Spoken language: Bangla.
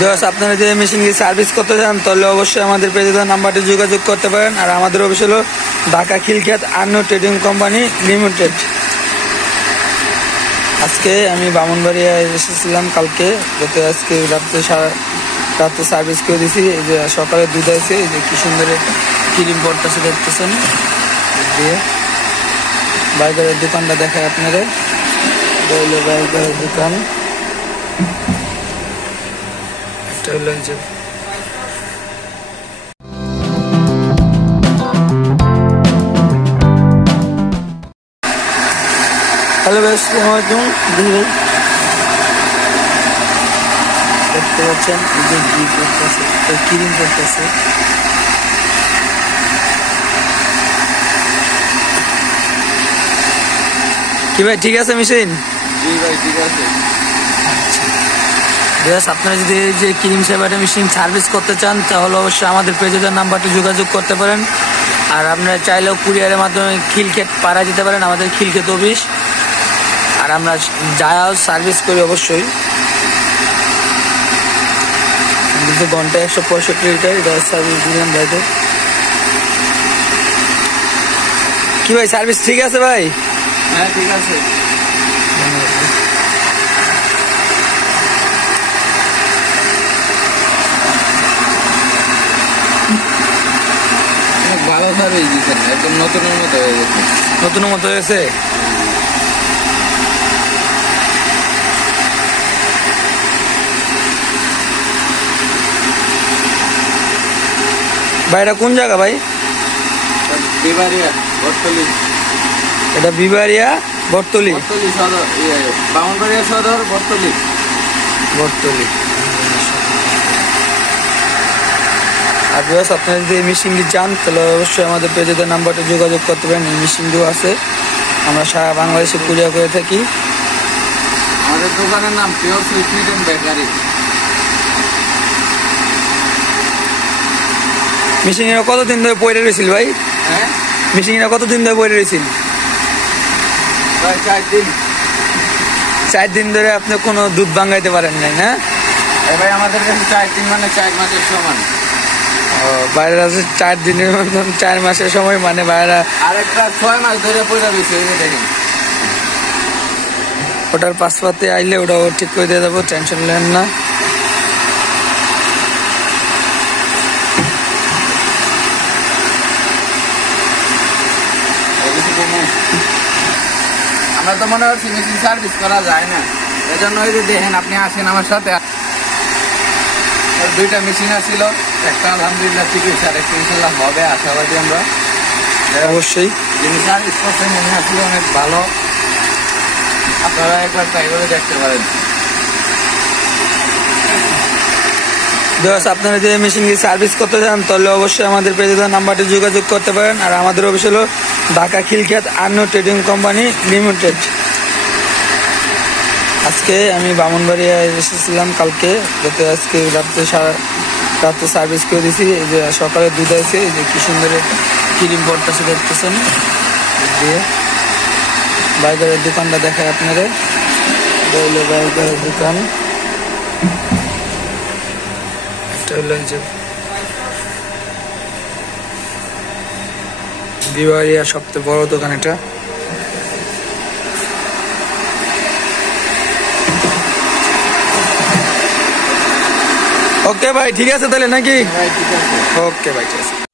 ভিউয়ার্স, আপনারা যে মেশিনটি সার্ভিস করতে চান তাহলে অবশ্যই আমাদের পেজে দেওয়া নাম্বারটি যোগাযোগ করতে পারেন। আর আমাদের অফিস হলো Dhaka Khilkhet Annu trading company limited. আজকে আমি ব্রাহ্মণবাড়িয়া এসেছিলাম কালকে, যাতে আজকে রাত্রে সার্ভিস করে দিয়েছি। এই যে সকালে দুধ আছে, এই যে কি সুন্দর ক্রিম পড়তেছে দেখতেছেন। দিয়ে বার্গারের দোকানটা দেখায় আপনাদের, বার্গারের দোকান। একটা হলো যে হ্যালো ভাই, আসসালামু আলাইকুম। দেখতে পাচ্ছেন এই যে ঘি পড়তেছে, ক্রিম পড়তেছে। কি ভাই, ঠিক আছে মেশিন? জি ভাই, ঠিক আছে। আপনারা যদি এই যে ক্রিম সেভারে মেশিন সার্ভিস করতে চান তাহলে অবশ্যই আমাদের পেজের নাম্বারটি যোগাযোগ করতে পারেন। আর আপনারা চাইলেও কুরিয়ারের মাধ্যমে খিলক্ষেত পাড়া যেতে পারেন, আমাদের খিলক্ষেত অফিস। আর আমরা যাও সার্ভিস করি অবশ্যই। ঘন্টায় 165 লিটার এটা সার্ভিস দিলাম ভাইদের। কি ভাই, সার্ভিস ঠিক আছে ভাই? হ্যাঁ, ঠিক আছে। ভালো সার্ভিস দিচ্ছেন, একদম নতুনের মতো হয়ে গেছে। নতুনের মতো হয়েছে? ভাই এটা কোন জায়গা ভাই? বিবারিয়া বটতলি। এটা বিবারিয়া বটতলি? বটতলি সদর, ব্রাহ্মণবাড়িয়া সদর বটতলি। বটতলি। আর ভিউয়ার্স, আপনারা যদি এই মেশিনটি চান তাহলে অবশ্যই আমাদের পেজে নাম্বারটা যোগাযোগ করতে পারেন। এই মেশিনটিও আছে, আমরা সারা বাংলাদেশে কুরিয়ার করে থাকি। আমাদের দোকানের নাম pure sweet meat and bakery. মেশিনটা কতদিন ধরে পড়ে রয়েছিল ভাই? হ্যাঁ, মেশিনটা কতদিন ধরে পড়ে রয়েছিল? প্রায় 4 দিন। 4 দিন ধরে আপনি কোনো দুধ ভাঙাইতে পারেন নাই না? ভাই আমাদের কাছে 4 দিন মানে 4 মাসের সমান। বাইরে আছে 4 দিনের মতন, 4 মাসের সময় মানে বাইরে আরেকটা 6 মাস ধরে পড়ে রয়েছে, দেখেন। ওটার পাশপাতে আইলে ওটাও ঠিক করে দিয়ে দেবো, টেনশন নেন না। আমরা তো মনে হচ্ছে মেশিন সার্ভিস করা যায় না, এজন্য ওই যে দেখেন আপনি আসেন আমার সাথে। 2টা মেশিন আসছিল, একটা আলহামদুলিল্লাহ ঠিক হয়েছে, আর একটা ইনশাল্লাহ হবে, আশাবাদী আমরা। অবশ্যই যিনি সার্ভিস করছেন উনি আসলে অনেক ভালো, আপনারা একবার ট্রাই করে দেখতে পারেন। আপনারা যে মেশিনটি সার্ভিস করতে চান তাহলে অবশ্যই আমাদের পেজে দেওয়া নাম্বারটি যোগাযোগ করতে পারেন। আর আমাদের অফিস হলো Dhaka Khilkhet Annu trading company limited. আজকে আমি ব্রাহ্মণবাড়িয়া এসেছিলাম কালকে, যাতে আজকে রাত্রে সার্ভিস করে দিয়েছি। এই যে সকালে দুধ আছে, এই যে কি সুন্দর ক্রিম পড়তেছে দেখতেছেন। দিয়ে বার্গারের দোকানটা দেখায় আপনাদের, বার্গারের দোকান। একটা হলো যে বিবারিয়া সবচেয়ে বড় দোকান এটা। ওকে ভাই, ঠিক আছে তাহলে নাকি? ঠিক আছে। ওকে ভাই, ঠিক আছে।